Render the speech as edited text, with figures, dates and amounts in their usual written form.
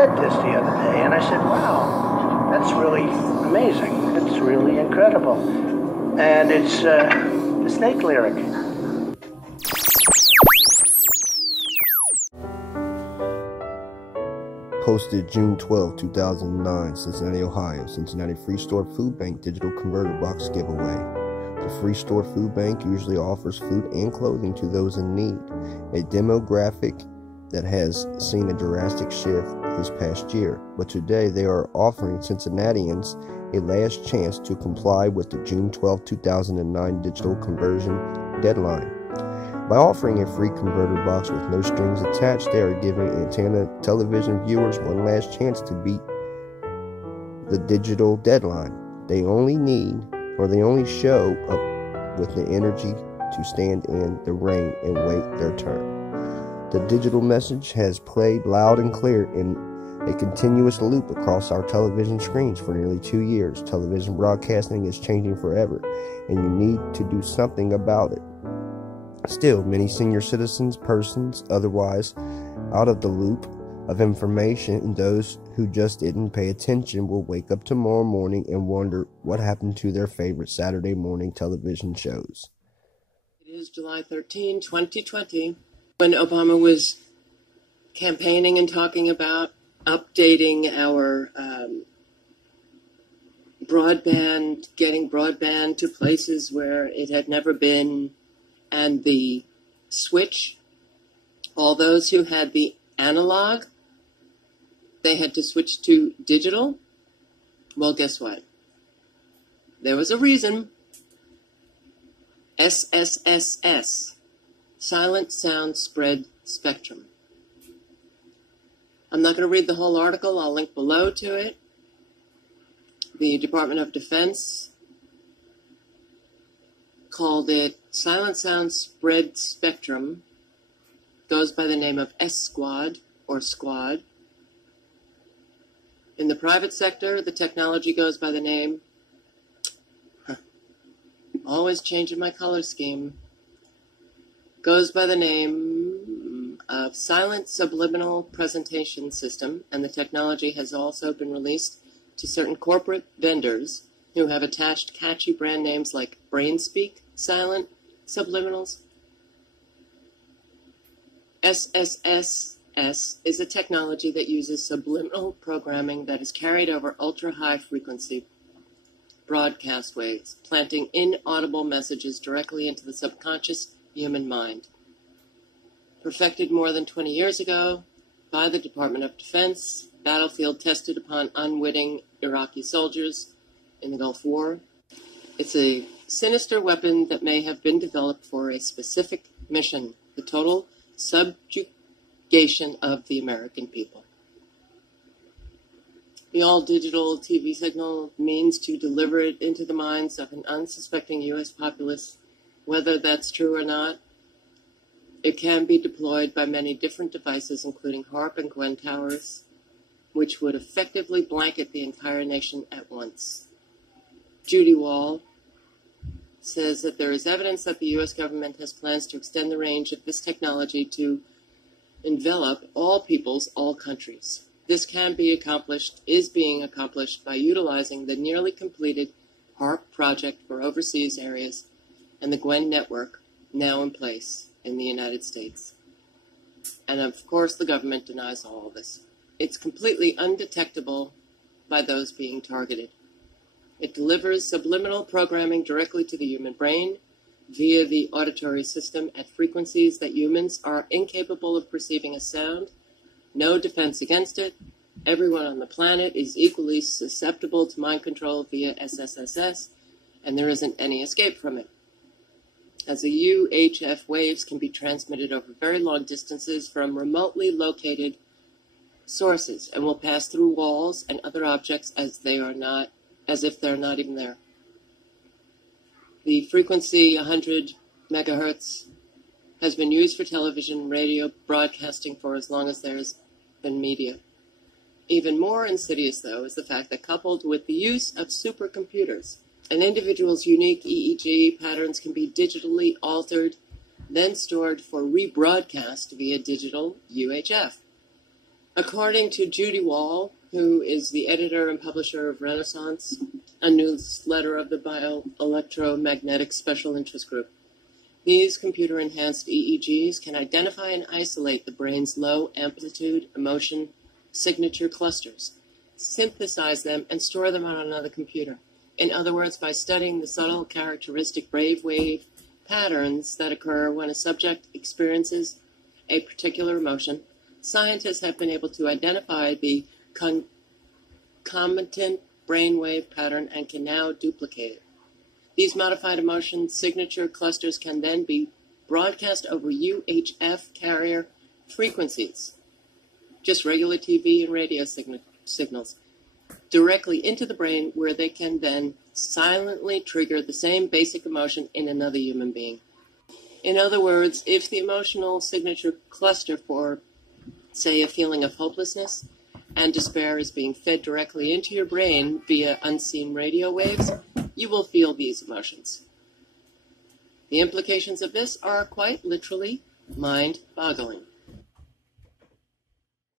read this the other day, and I said, wow, that's really amazing. It's really incredible. And it's the Snake lyric. Posted June 12, 2009, Cincinnati, Ohio. Cincinnati Free Store Food Bank Digital Converter Box Giveaway. The Free Store Food Bank usually offers food and clothing to those in need, a demographic that has seen a drastic shift this past year. But today they are offering Cincinnatians a last chance to comply with the June 12, 2009 digital conversion deadline. By offering a free converter box with no strings attached, they are giving antenna television viewers one last chance to beat the digital deadline. They only show up with the energy to stand in the rain and wait their turn. The digital message has played loud and clear in a continuous loop across our television screens for nearly 2 years. Television broadcasting is changing forever, and you need to do something about it. Still, many senior citizens, persons otherwise out of the loop of information, and those who just didn't pay attention will wake up tomorrow morning and wonder what happened to their favorite Saturday morning television shows. It is July 13, 2020, when Obama was campaigning and talking about updating our broadband, getting broadband to places where it had never been, and the switch. All those who had the analog, they had to switch to digital. Well, guess what? There was a reason. SSSS, Silent Sound Spread Spectrum. I'm not going to read the whole article. I'll link below to it. The Department of Defense called it Silent Sound Spread Spectrum. Goes by the name of S-Squad or Squad. In the private sector, the technology goes by the name, always changing my color scheme, goes by the name of Silent Subliminal Presentation System, and the technology has also been released to certain corporate vendors who have attached catchy brand names like BrainSpeak, Silent Subliminals. SSSS is a technology that uses subliminal programming that is carried over ultra-high frequency broadcast waves, planting inaudible messages directly into the subconscious human mind. Perfected more than 20 years ago by the Department of Defense, battlefield tested upon unwitting Iraqi soldiers in the Gulf War. It's a sinister weapon that may have been developed for a specific mission, the total subjugation of the American people. The all-digital TV signal means to deliver it into the minds of an unsuspecting U.S. populace. Whether that's true or not, it can be deployed by many different devices, including HAARP and Gwen towers, which would effectively blanket the entire nation at once. Judy Wall says that there is evidence that the U.S. government has plans to extend the range of this technology to envelop all peoples, all countries. This can be accomplished, is being accomplished by utilizing the nearly completed HAARP project for overseas areas and the Gwen network now in place in the United States. And of course, the government denies all of this. It's completely undetectable by those being targeted. It delivers subliminal programming directly to the human brain via the auditory system at frequencies that humans are incapable of perceiving as sound. No defense against it. Everyone on the planet is equally susceptible to mind control via SSSS, and there isn't any escape from it. As the UHF waves can be transmitted over very long distances from remotely located sources and will pass through walls and other objects as if they're not even there. The frequency 100 megahertz has been used for television and radio broadcasting for as long as there's been media. Even more insidious, though, is the fact that coupled with the use of supercomputers, an individual's unique EEG patterns can be digitally altered, then stored for rebroadcast via digital UHF. According to Judy Wall, who is the editor and publisher of Renaissance, a newsletter of the Bioelectromagnetic Special Interest Group, these computer-enhanced EEGs can identify and isolate the brain's low-amplitude emotion signature clusters, synthesize them, and store them on another computer. In other words, by studying the subtle characteristic brainwave patterns that occur when a subject experiences a particular emotion, scientists have been able to identify the concomitant brainwave pattern and can now duplicate it. These modified emotion signature clusters can then be broadcast over UHF carrier frequencies, just regular TV and radio signals, directly into the brain, where they can then silently trigger the same basic emotion in another human being. In other words, if the emotional signature cluster for, say, a feeling of hopelessness and despair is being fed directly into your brain via unseen radio waves, you will feel these emotions. The implications of this are quite literally mind-boggling.